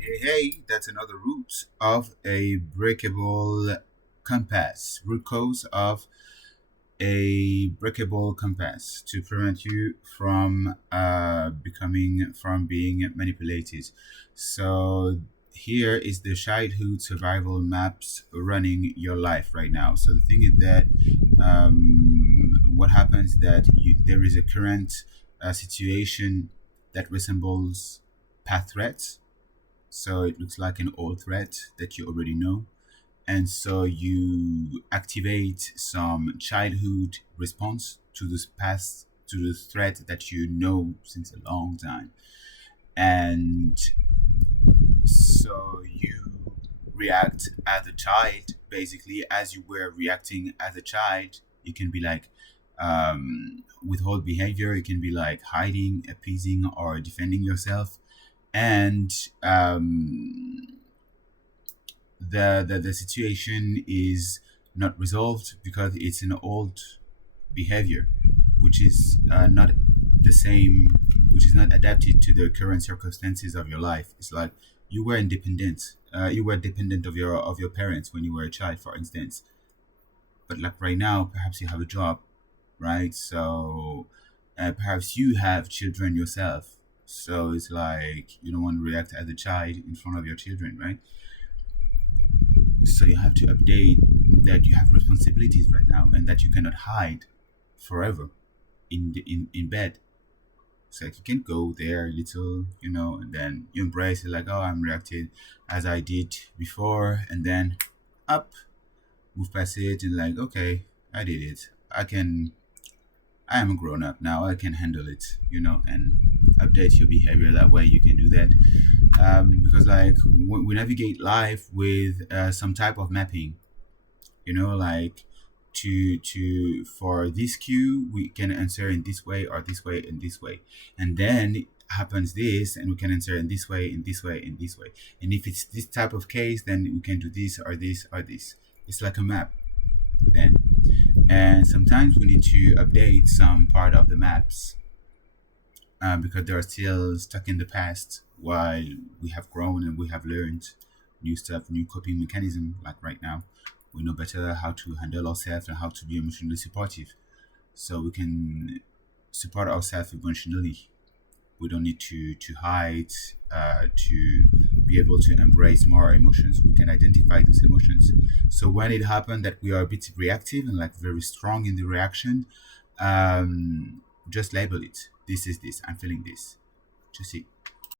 Hey, that's another root of a breakable compass. Root cause of a breakable compass to prevent you from being manipulated. So here is the childhood survival maps running your life right now. So the thing is that what happens that there is a current situation that resembles path threats, so it looks like an old threat that you already know. And so you activate some childhood response to this past, to the threat that you know since a long time. And so you react as a child, basically, as you were reacting as a child. It can be like withhold behavior, it can be like hiding, appeasing, or defending yourself. And the situation is not resolved because it's an old behavior which is not the same, which is not adapted to the current circumstances of your life. It's like you were independent, you were dependent of your parents when you were a child, for instance. But like right now, perhaps you have a job, right? So perhaps you have children yourself, so it's like you don't want to react as a child in front of your children, right? So you have to update that you have responsibilities right now and that you cannot hide forever in bed. So like you can go there a little, and then you embrace it like, oh, I'm reacting as I did before, and then up, move past it and like, okay, I did it. I am a grown up now. I can handle it, and update your behavior that way. You can do that because like we navigate life with some type of mapping, like to for this cue we can answer in this way or this way and this way, and then happens this and we can answer in this way, in this way, in this way. And if it's this type of case, then we can do this or this or this. It's like a map then. And sometimes we need to update some part of the maps because they are still stuck in the past while we have grown and we have learned new stuff, new coping mechanism. Like right now, we know better how to handle ourselves and how to be emotionally supportive. So we can support ourselves emotionally. We don't need to hide, to be able to embrace more emotions. We can identify those emotions. So when it happened that we are a bit reactive and like very strong in the reaction, just label it. This is this. I'm feeling this. Just see.